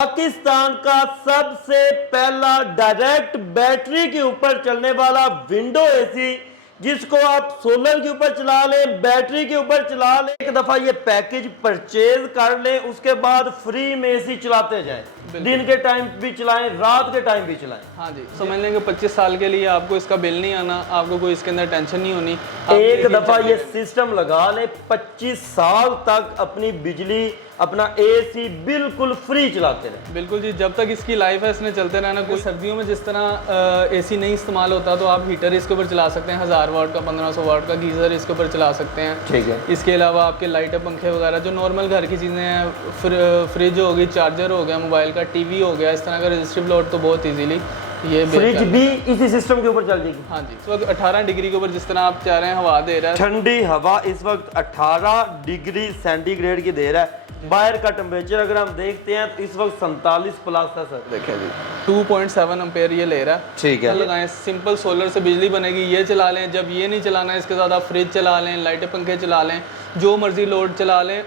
पाकिस्तान का सबसे पहला डायरेक्ट बैटरी के ऊपर चलने वाला विंडो एसी, जिसको आप सोलर के ऊपर चला लें, बैटरी के ऊपर चला लें, एक दफा ये पैकेज परचेज कर लें, उसके बाद फ्री में एसी चलाते जाएं, दिन के टाइम भी चलाएं, रात के टाइम भी चलाएं। हाँ जी, समझ लेंगे 25 साल के लिए आपको इसका बिल नहीं आना, आपको कोई इसके अंदर टेंशन नहीं होनी। एक दफा ये सिस्टम लगा ले, 25 साल तक अपनी बिजली, अपना एसी बिल्कुल फ्री चलाते रहे। बिल्कुल जी, जब तक इसकी लाइफ है इसने चलते रहना। कोई सर्दियों में जिस तरह एसी नहीं इस्तेमाल होता तो आप हीटर इसके ऊपर चला सकते हैं, 1000 वाट का, 1500 वाट का गीज़र इसके ऊपर चला सकते हैं। ठीक है। इसके अलावा आपके लाइटें, पंखे वगैरह जो नॉर्मल घर की चीज़ें हैं, फ्रिज हो गई, चार्जर हो गया, मोबाइल का, टीवी हो गया, इस तरह का रजिस्टिव लोड तो बहुत ईजीली ये फ्रिज भी इसी सिस्टम के ऊपर चल जाएगी। हाँ जी, इस वक्त 18 डिग्री के ऊपर जिस तरह आप चाह रहे हैं हवा दे रहा है, ठंडी हवा इस वक्त 18 डिग्री सेंटीग्रेड की दे रहा है। बाहर का टेम्परेचर अगर हम देखते हैं तो इस वक्त 47 प्लस है सर। देखें जी 2.7 एम्पेयर ये ले रहा है। ठीक है। लगाएं, सिंपल सोलर से बिजली बनेगी, ये चला लें। जब ये नहीं चलाना है इसके साथ आप फ्रिज चला लें, लाइटें पंखे चला लें, जो मर्जी लोड चला लें।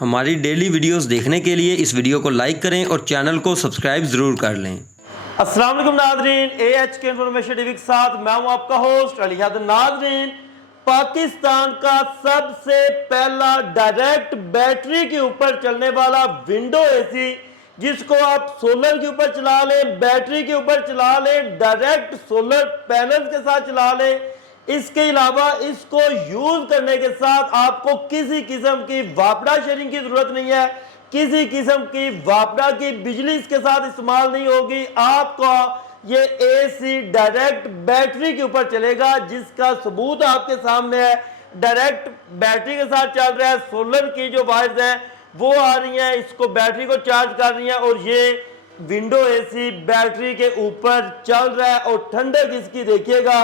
हमारी डेली वीडियोस देखने के लिए इस वीडियो को लाइक करें और चैनल को सब्सक्राइब ज़रूर कर लें। अस्सलाम वालेकुम नाज़रीन, AHK इन्फॉर्मेशन टीवी के साथ मैं हूं आपका होस्ट अली हसन। नाज़रीन, पाकिस्तान का सबसे पहला डायरेक्ट बैटरी के ऊपर चलने वाला विंडो एसी, जिसको आप सोलर के ऊपर चला लें, बैटरी के ऊपर चला लें, डायरेक्ट सोलर पैनल के साथ चला लें। इसके अलावा इसको यूज करने के साथ आपको किसी किस्म की वापडा शेयरिंग की जरूरत नहीं है, किसी किस्म की वापडा की बिजली इसके साथ इस्तेमाल नहीं होगी। आपका ये एसी डायरेक्ट बैटरी के ऊपर चलेगा, जिसका सबूत आपके सामने है। डायरेक्ट बैटरी के साथ चल रहा है, सोलर की जो वायर्स हैं वो आ रही हैं, इसको बैटरी को चार्ज कर रही हैं, और ये विंडो एसी बैटरी के ऊपर चल रहा है। और ठंडक इसकी देखिएगा,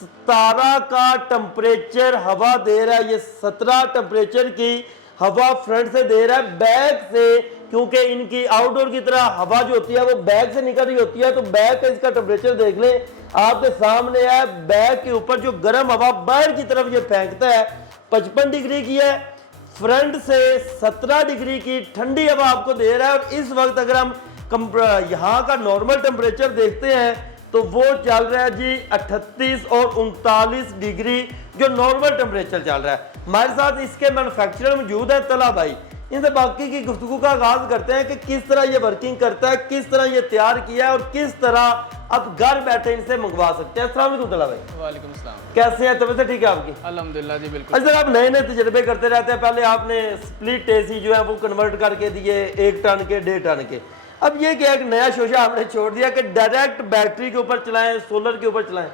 17 का टेम्परेचर हवा दे रहा है। ये 17 टेम्परेचर की हवा फ्रंट से दे रहा है, बैक से, क्योंकि इनकी आउटडोर की तरह हवा जो होती है वो बैक से निकल रही होती है। तो बैक का इसका टेम्परेचर देख लें, आपके सामने है। बैक के ऊपर जो गर्म हवा बाहर की तरफ ये फेंकता है 55 डिग्री की है, फ्रंट से 17 डिग्री की ठंडी हवा आपको दे रहा है। और इस वक्त अगर हम यहाँ का नॉर्मल टेम्परेचर देखते हैं तो वो चल रहा है जी 38 और 39 डिग्री, जो नॉर्मल टेम्परेचर चल रहा है। हमारे साथ इसके मैन्युफैक्चरर मौजूद है तला भाई, इनसे बाकी की गुफ्तगू का आगाज करते हैं कि किस तरह ये वर्किंग करता है, किस तरह ये तैयार किया है, और किस तरह आप घर बैठे इनसे मंगवा सकते हैं। अस्सलाम वालेकुम तला भाई। वालेकुम सलाम। कैसे हैं, तबीयत ठीक है आपकी? अल्हम्दुलिल्लाह जी बिल्कुल। अच्छा, आप नए नए तजर्बे करते रहते हैं। पहले आपने स्प्लिट एसी जो है वो कन्वर्ट करके दिए 1 टन के, 1.5 टन के। अब ये क्या एक नया शोशा आपने छोड़ दिया कि डायरेक्ट बैटरी के ऊपर चलाएं, सोलर के ऊपर चलाएं।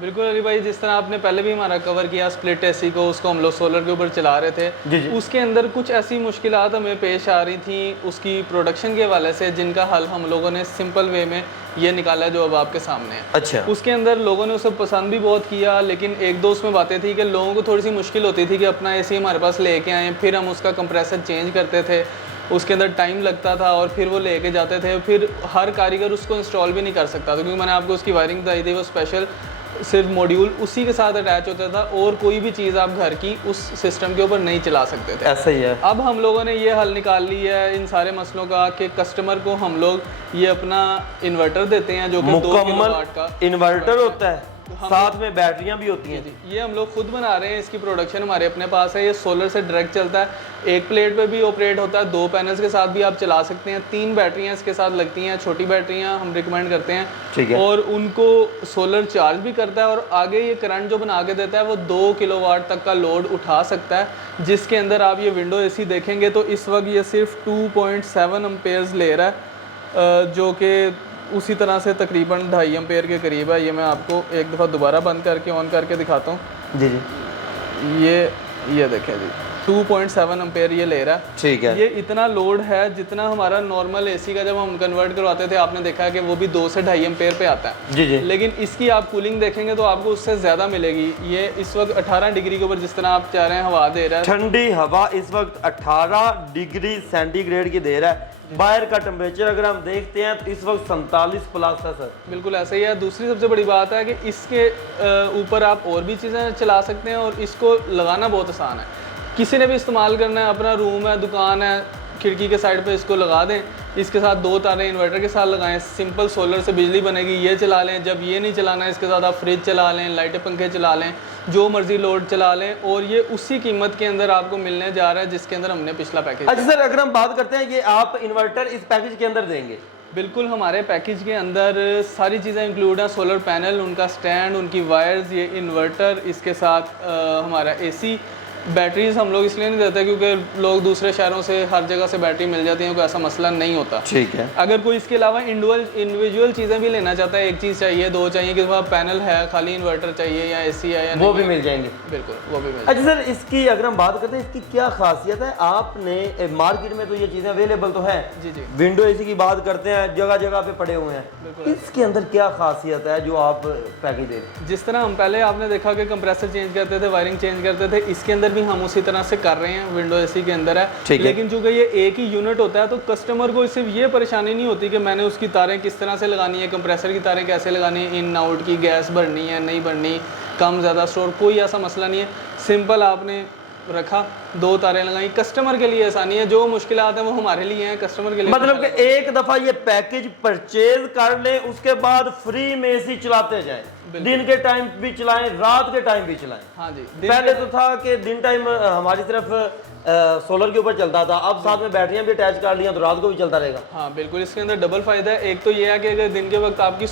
बिल्कुल अली भाई, जिस तरह आपने पहले भी हमारा कवर किया स्प्लिट एसी को, उसको हम लोग सोलर के ऊपर चला रहे थे जी। उसके अंदर कुछ ऐसी मुश्किलात हमें पेश आ रही थी उसकी प्रोडक्शन के हवाले से, जिनका हल हम लोगों ने सिंपल वे में ये निकाला जो अब आपके सामने है। अच्छा। उसके अंदर लोगों ने उसे पसंद भी बहुत किया, लेकिन एक दो उसमें बातें थी कि लोगों को थोड़ी सी मुश्किल होती थी कि अपना एसी हमारे पास लेके आएँ, फिर हम उसका कंप्रेसर चेंज करते थे, उसके अंदर टाइम लगता था, और फिर वो लेके जाते थे, फिर हर कारीगर उसको इंस्टॉल भी नहीं कर सकता था, क्योंकि मैंने आपको उसकी वायरिंग बताई थी, वो स्पेशल सिर्फ मॉड्यूल उसी के साथ अटैच होता था, और कोई भी चीज़ आप घर की उस सिस्टम के ऊपर नहीं चला सकते थे। ऐसा ही है। अब हम लोगों ने ये हल निकाल लिया है इन सारे मसलों का कि कस्टमर को हम लोग ये अपना इन्वर्टर देते हैं, जो कि 2 किलोवाट का इन्वर्टर होता है, साथ में बैटरियां भी होती हैं। ये हम लोग खुद बना रहे हैं, इसकी प्रोडक्शन हमारे अपने पास है। ये सोलर से डायरेक्ट चलता है, एक प्लेट पे भी ऑपरेट होता है, 2 पैनल्स के साथ भी आप चला सकते हैं, 3 बैटरियां इसके साथ लगती हैं, छोटी बैटरियां हम रिकमेंड करते हैं। ठीक है। और उनको सोलर चार्ज भी करता है, और आगे ये करंट जो बना के देता है वो 2 किलोवाट तक का लोड उठा सकता है, जिसके अंदर आप ये विंडो एसी देखेंगे तो इस वक्त ये सिर्फ 2.7 एम्पेयर्स ले रहा है, जो कि उसी तरह से तकरीबन 2.5 एम्पेयर के करीब है। ये मैं आपको एक दफ़ा दोबारा बंद करके ऑन करके दिखाता हूँ। जी जी, ये देखें जी, 2.7 एम्पेयर ये ले रहा है। ठीक है। ये इतना लोड है जितना हमारा नॉर्मल एसी का जब हम कन्वर्ट करवाते थे आपने देखा है कि वो भी 2 से 2.5 एम्पेयर पे आता है। जी जी। लेकिन इसकी आप कूलिंग देखेंगे तो आपको उससे ज़्यादा मिलेगी। ये इस वक्त 18 डिग्री के ऊपर जिस तरह आप चाह रहे हैं हवा दे रहा है, ठंडी हवा इस वक्त 18 डिग्री सेंटीग्रेड की दे रहा है। बाहर का टेम्परेचर अगर हम देखते हैं तो इस वक्त 47 प्लस है सर। बिल्कुल ऐसे ही है। दूसरी सबसे बड़ी बात है कि इसके ऊपर आप और भी चीज़ें चला सकते हैं और इसको लगाना बहुत आसान है। किसी ने भी इस्तेमाल करना है, अपना रूम है, दुकान है, खिड़की के साइड पे इसको लगा दें। इसके साथ 2 तारें इन्वर्टर के साथ लगाएं, सिंपल सोलर से बिजली बनेगी, ये चला लें। जब ये नहीं चलाना है इसके साथ आप फ्रिज चला लें, लाइटें पंखे चला लें, जो मर्जी लोड चला लें, और ये उसी कीमत के अंदर आपको मिलने जा रहा है जिसके अंदर हमने पिछला पैकेज। अच्छा सर, अगर हम बात करते हैं ये आप इन्वर्टर इस पैकेज के अंदर देंगे? बिल्कुल, हमारे पैकेज के अंदर सारी चीज़ें इंक्लूड हैं। सोलर पैनल, उनका स्टैंड, उनकी वायर्स, ये इन्वर्टर, इसके साथ हमारा एसी। बैटरीज हम लोग इसलिए नहीं देते क्योंकि लोग दूसरे शहरों से हर जगह से बैटरी मिल जाती है, कोई ऐसा मसला नहीं होता। ठीक है। अगर कोई इसके अलावा इंडिविजुअल चीज़ें भी लेना चाहता है, एक चीज़ चाहिए, 2 चाहिए, कि पैनल है, खाली इन्वर्टर चाहिए या एसी है या वो भी मिल जाएंगे। बिल्कुल, वो भी मिल। अच्छा सर, इसकी अगर हम बात करते हैं इसकी क्या खासियत है? आपने मार्केट में तो ये चीज़ें अवेलेबल तो है, जी जी। विंडो एसी की बात करते हैं, जगह जगह पे पड़े हुए हैं। इसके अंदर क्या खासियत है जो आप पैकेज देते हैं? जिस तरह हम पहले आपने देखा कि कंप्रेसर चेंज करते थे, वायरिंग चेंज करते थे, इसके अंदर भी हम उसी तरह से कर रहे हैं। विंडो एसी के अंदर है, लेकिन चूंकि ये एक ही यूनिट होता है तो कस्टमर को सिर्फ ये परेशानी नहीं होती कि मैंने उसकी तारें किस तरह से लगानी है, कंप्रेसर की तारें कैसे लगानी है, इन आउट की गैस भरनी है नहीं भरनी, कम ज़्यादा स्टोर, कोई ऐसा मसला नहीं है। सिंपल आपने रखा, 2 तारें लगाई, कस्टमर के लिए आसानी है। जो मुश्किलात है वो हमारे लिए हैं, कस्टमर के लिए मतलब कि एक दफा ये पैकेज परचेज कर ले, उसके बाद फ्री में एसी चलाते जाएं, दिन के टाइम भी चलाएं, रात के टाइम भी चलाएं। हाँ जी। पहले तो था कि दिन टाइम हमारी तरफ सोलर के ऊपर चलता था, अब साथ में बैटरियां भी अटैच कर लिया तो रात को भी चलता रहेगा। हाँ बिल्कुल, इसके अंदर डबल फायदा है। एक तो ये है कि अगर दिन के वक्त आपकी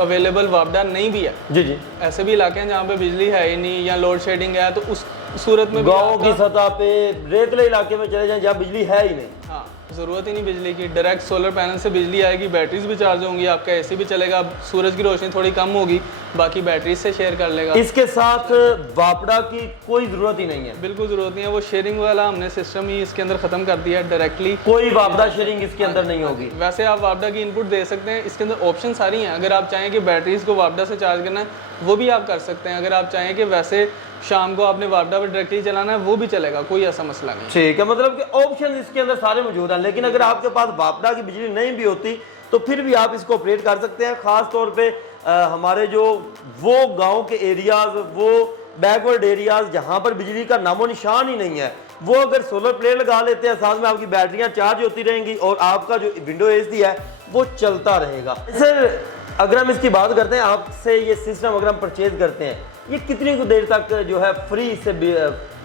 अवेलेबल वापडा नहीं भी है, जी जी, ऐसे भी इलाके हैं जहाँ पे बिजली है ही नहीं या लोड शेडिंग है, तो उस सूरत में गाँव की सतह पे रेतले इलाके में चले जाएं जहाँ बिजली है ही नहीं, हाँ ज़रूरत ही नहीं बिजली की, डायरेक्ट सोलर पैनल से बिजली आएगी, बैटरीज भी चार्ज होंगी, आपका एसी भी चलेगा, सूरज की रोशनी थोड़ी कम होगी, बाकी बैटरीज से शेयर कर लेगा। इसके साथ वापडा की कोई ज़रूरत ही नहीं है, बिल्कुल ज़रूरत नहीं है। वो शेयरिंग वाला हमने सिस्टम ही इसके अंदर ख़त्म कर दिया है, डायरेक्टली कोई वापडा शेयरिंग इसके अंदर नहीं होगी। वैसे आप वापडा की इनपुट दे सकते हैं, इसके अंदर ऑप्शन सारी हैं। अगर आप चाहें कि बैटरीज को वापडा से चार्ज करना है वो भी आप कर सकते हैं। अगर आप चाहें कि वैसे शाम को आपने वापडा पर डायरेक्टली चलाना है वो भी चलेगा, कोई ऐसा मसला नहीं। ठीक है, मतलब कि ऑप्शन इसके अंदर सारे मौजूद हैं, लेकिन अगर आपके पास वापडा की बिजली नहीं भी होती तो फिर भी आप इसको ऑपरेट कर सकते हैं। खास तौर पे हमारे जो वो गांव के एरियाज, वो बैकवर्ड एरियाज जहां पर बिजली का नामो निशान ही नहीं है, वो अगर सोलर प्लेट लगा लेते हैं, साथ में आपकी बैटरियां चार्ज होती रहेंगी और आपका जो विंडो एसी है वो चलता रहेगा। सर अगर हम इसकी बात करते हैं, आपसे ये सिस्टम अगर हम परचेज करते हैं, ये कितनी देर तक जो है फ्री से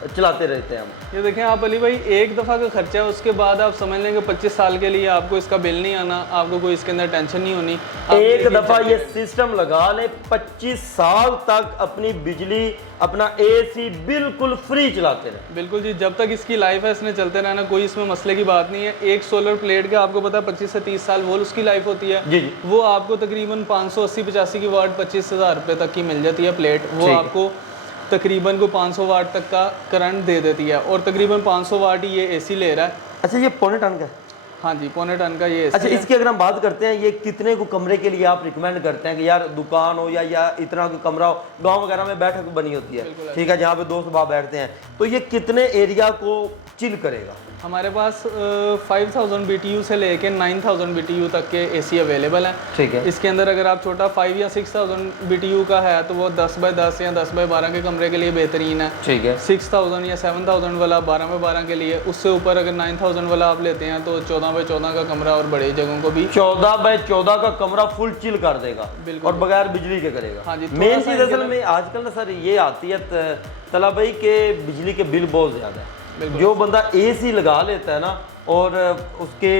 चलाते रहते हैं हम? ये देखें आप अली भाई, एक दफ़ा का खर्चा है, उसके बाद आप समझ लेंगे 25 साल के लिए आपको इसका बिल नहीं आना, आपको कोई इसके अंदर टेंशन नहीं होनी। एक दफ़ा ये सिस्टम लगा ले, 25 साल तक अपनी बिजली, अपना एसी बिल्कुल फ्री चलाते रहे। बिल्कुल जी, जब तक इसकी लाइफ है इसने चलते रहना, कोई इसमें मसले की बात नहीं है। एक सोलर प्लेट का आपको पता है 25 से 30 साल वो उसकी लाइफ होती है जी जी। वो आपको तकरीबन 580-85 की वाट 25,000 रुपये तक की मिल जाती है प्लेट। वो आपको तकरीबन को 500 वाट तक का करंट दे देती है और तकरीबन 500 वाट ही ये एसी ले रहा है। अच्छा, ये पौने टन का है? हाँ जी, पौने टन का ये एसी। अच्छा, इसकी अगर हम बात करते हैं, ये कितने को कमरे के लिए आप रिकमेंड करते हैं कि यार दुकान हो या इतना कोई कमरा हो, गांव वगैरह में बैठक बनी होती है, ठीक है, जहाँ पे दोस्त बाप बैठते हैं, तो ये कितने एरिया को चिल करेगा? हमारे पास 5000 BTU से लेके 9000 BTU तक के एसी अवेलेबल हैं। ठीक है। इसके अंदर अगर आप छोटा 5 या 6000 BTU का है तो वो 10x10 या 10x12 के कमरे के लिए बेहतरीन है। ठीक है। 6000 या 7000 वाला 12x12 के लिए। उससे ऊपर अगर 9000 वाला आप लेते हैं तो 14x14 का कमरा और बड़े जगहों को भी 14x14 का कमरा फुल चिल कर देगा और बगैर बिजली के करेगा। हाँ जी। मेन चीज़ असल में आजकल ना सर ये आती है तला भाई के बिजली के बिल बहुत ज़्यादा है। जो बंदा एसी लगा लेता है ना और उसके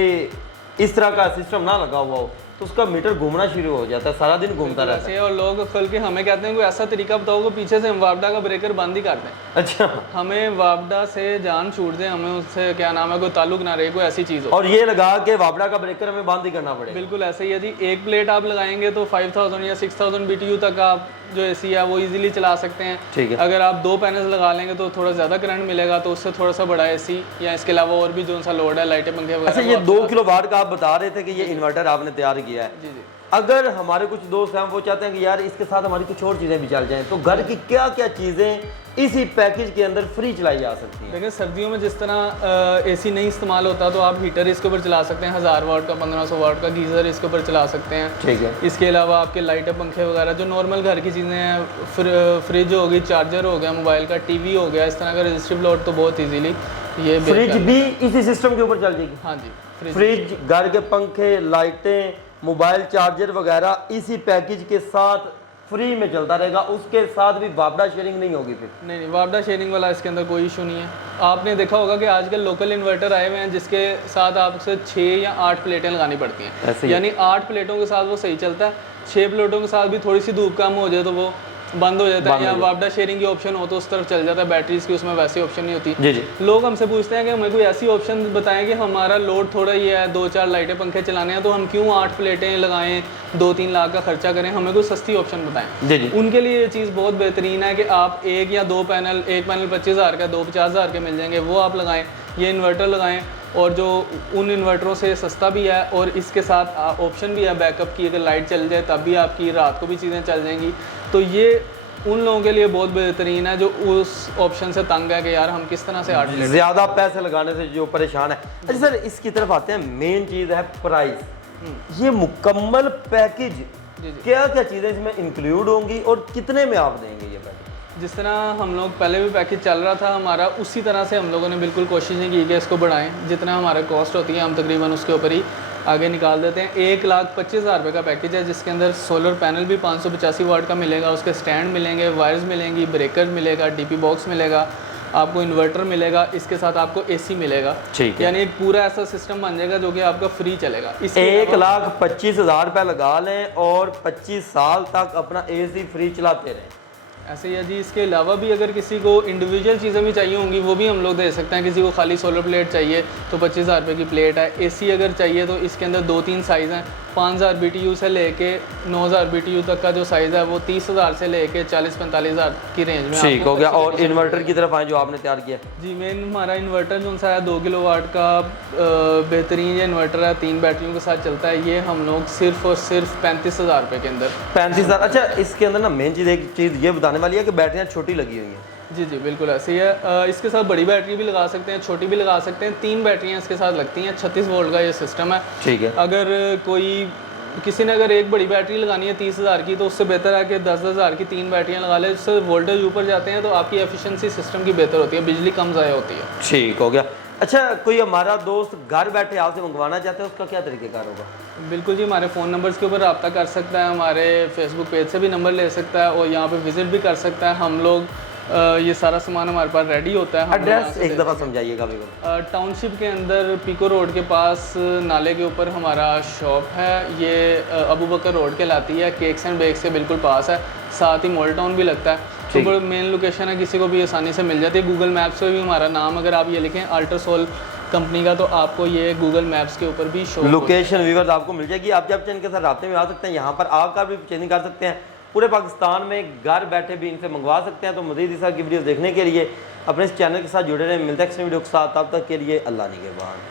इस तरह का सिस्टम ना लगा हुआ हो तो उसका मीटर घूमना शुरू हो जाता है, सारा दिन घूमता रहता है। और लोग खुल के हमें कहते हैं कोई ऐसा तरीका बताओ कि पीछे से हम वापडा का ब्रेकर बंद ही कर दें। अच्छा, हमें वापडा से जान छूट दे, हमें उससे क्या नाम है कोई ताल्लुक ना रहे, कोई ऐसी चीज़ हो और ये लगा के वापडा का ब्रेकर हमें बंद ही करना पड़ेगा। बिल्कुल ऐसे ही। यदि एक प्लेट आप लगाएंगे तो 5000 या 6000 BTU तक आप जो एसी है वो इजीली चला सकते हैं। ठीक है। अगर आप 2 पैनल लगा लेंगे तो थोड़ा ज़्यादा करंट मिलेगा, तो उससे थोड़ा सा बड़ा एसी या इसके अलावा और भी जो सा लोड है, लाइटें पंखे वगैरह। अच्छा, ये 2 किलोवाट का आप बता रहे थे कि ये इन्वर्टर आपने तैयार किया है। जी जी। अगर हमारे कुछ दोस्त हैं वो चाहते हैं कि यार इसके साथ हमारी कुछ और चीज़ें भी चल जाएं, तो घर की क्या क्या चीज़ें इसी पैकेज के अंदर फ्री चलाई जा सकती हैं? देखिए सर्दियों में जिस तरह एसी नहीं इस्तेमाल होता तो आप हीटर इसके ऊपर चला सकते हैं, 1000 वाट का, 1500 वाट का गीज़र इसके ऊपर चला सकते हैं। ठीक है। इसके अलावा आपके लाइटें पंखे वगैरह जो नॉर्मल घर की चीज़ें हैं, फ्रिज हो गई, चार्जर हो गया मोबाइल का, टीवी हो गया, इस तरह का रजिस्टिव लोड तो बहुत ईजीली ये फ्रिज भी इसी सिस्टम के ऊपर चल जाएगी? हाँ जी। फ्रिज, घर के पंखे, लाइटें, मोबाइल चार्जर वगैरह इसी पैकेज के साथ फ्री में चलता रहेगा, उसके साथ भी वापडा शेयरिंग नहीं होगी फिर? नहीं, वापडा शेयरिंग वाला इसके अंदर कोई इशू नहीं है। आपने देखा होगा कि आजकल लोकल इन्वर्टर आए हुए हैं जिसके साथ आपसे 6 या 8 प्लेटें लगानी पड़ती हैं, यानी 8 प्लेटों के साथ वो सही चलता है। 6 प्लेटों के साथ भी थोड़ी सी धूप कम हो जाए तो वो बंद हो जाता है, या वापडा शेयरिंग की ऑप्शन हो तो उस तरफ चल जाता है। बैटरीज की उसमें वैसी ऑप्शन नहीं होती। जी जी। लोग हमसे पूछते हैं कि हमें कोई ऐसी ऑप्शन बताएं कि हमारा लोड थोड़ा ही है, 2-4 लाइटें पंखे चलाने हैं, तो हम क्यों 8 प्लेटें लगाएं, 2-3 लाख का खर्चा करें, हमें कोई सस्ती ऑप्शन बताएं। जी जी। उनके लिए ये चीज़ बहुत बेहतरीन है कि आप 1 या 2 पैनल, 1 पैनल 25,000 का, 2 50,000 के मिल जाएंगे, वो आप लगाएं, ये इन्वर्टर लगाएं, और जो उन इन्वर्टरों से सस्ता भी है और इसके साथ ऑप्शन भी है बैकअप की, अगर लाइट चल जाए तब भी आपकी रात को भी चीज़ें चल जाएंगी। तो ये उन लोगों के लिए बहुत बेहतरीन है जो उस ऑप्शन से तंग है कि यार हम किस तरह से 8 प्लेट, ज़्यादा पैसे लगाने से जो परेशान है। अच्छा सर, इसकी तरफ आते हैं, मेन चीज़ है प्राइस। ये मुकम्मल पैकेज क्या क्या चीज़ें इसमें इंक्लूड होंगी और कितने में आप देंगे ये पैकेज? जिस तरह हम लोग पहले भी पैकेज चल रहा था हमारा, उसी तरह से हम लोगों ने बिल्कुल कोशिश नहीं की कि इसको बढ़ाएं। जितना हमारा कॉस्ट होती है हम तकरीबन उसके ऊपर ही आगे निकाल देते हैं। 1,25,000 रुपये का पैकेज है जिसके अंदर सोलर पैनल भी 585 वाट का मिलेगा, उसके स्टैंड मिलेंगे, वायर्स मिलेंगी, ब्रेकर मिलेगा, डीपी बॉक्स मिलेगा, आपको इन्वर्टर मिलेगा, इसके साथ आपको एसी मिलेगा। ठीक है। यानी एक पूरा ऐसा सिस्टम बन जाएगा जो कि आपका फ्री चलेगा। 1,25,000 रुपये लगा लें और 25 साल तक अपना एसी फ्री चलाते रहें। ऐसे ही है जी। इसके अलावा भी अगर किसी को इंडिविजुअल चीज़ें भी चाहिए होंगी वो भी हम लोग दे सकते हैं। किसी को खाली सोलर प्लेट चाहिए तो 25,000 रुपये की प्लेट है। एसी अगर चाहिए तो इसके अंदर 2-3 साइज़ हैं, 5,000 BTU से लेके 9,000 BTU तक का जो साइज़ है वो 30,000 से लेके 40-45,000 की रेंज में। ठीक हो गया। और इन्वर्टर की तरफ आए जो आपने तैयार किया? जी, मेन हमारा इन्वर्टर जो सा है 2 किलोवाट का बेहतरीन ये इन्वर्टर है, 3 बैटरियों के साथ चलता है। ये हम लोग सिर्फ और सिर्फ 35,000 रुपये के अंदर। 35,000। अच्छा, इसके अंदर ना मेन चीज़, एक चीज़ ये बताने वाली है कि बैटरियाँ छोटी लगी हुई हैं। जी जी बिल्कुल ऐसे ही है। इसके साथ बड़ी बैटरी भी लगा सकते हैं, छोटी भी लगा सकते हैं। 3 बैटरियाँ इसके साथ लगती हैं। 36 वोल्ट का ये सिस्टम है। ठीक है। अगर किसी ने अगर एक बड़ी बैटरी लगानी है 30,000 की तो उससे बेहतर है कि 10,000 की 3 बैटरियाँ लगा ले। उससे वोल्टेज ऊपर जाते हैं तो आपकी एफिशिएंसी सिस्टम की बेहतर होती है, बिजली कम ज़ाया होती है। ठीक हो गया। अच्छा, कोई हमारा दोस्त घर बैठे आपसे मंगवाना चाहते हैं, उसका क्या तरीक़ेकार होगा? बिल्कुल जी, हमारे फ़ोन नंबर्स के ऊपर रब्ता कर सकता है, हमारे फेसबुक पेज से भी नंबर ले सकता है और यहाँ पे विज़िट भी कर सकता है। हम लोग ये सारा सामान हमारे पास रेडी होता है। एड्रेस एक दफ़ा समझाइएगा बिल्कुल। टाउनशिप के अंदर पीको रोड के पास नाले के ऊपर हमारा शॉप है। ये अबू बकर रोड के लाती है, केक्स एंड बेक्स के बिल्कुल पास है। साथ ही मॉल टाउन भी लगता है। तो बड़ा मेन लोकेशन है, किसी को भी आसानी से मिल जाती है। गूगल मैप्स पे भी हमारा नाम अगर आप ये लिखें अल्ट्रासोल कंपनी का तो आपको ये गूगल मैप्स के ऊपर भी शो लोकेशन व्यूअर्स आपको मिल जाएगी। आप जब इनके साथ रास्ते में आ सकते हैं, यहाँ पर आकर भी चेंजिंग कर सकते हैं। पूरे पाकिस्तान में घर बैठे भी इनसे मंगवा सकते हैं। तो मज़ीद इस तरह की वीडियोस देखने के लिए अपने इस चैनल के साथ जुड़े रहें। मिलते हैं नेक्स्ट वीडियो के साथ, तब तक के लिए अल्लाह निगहबान।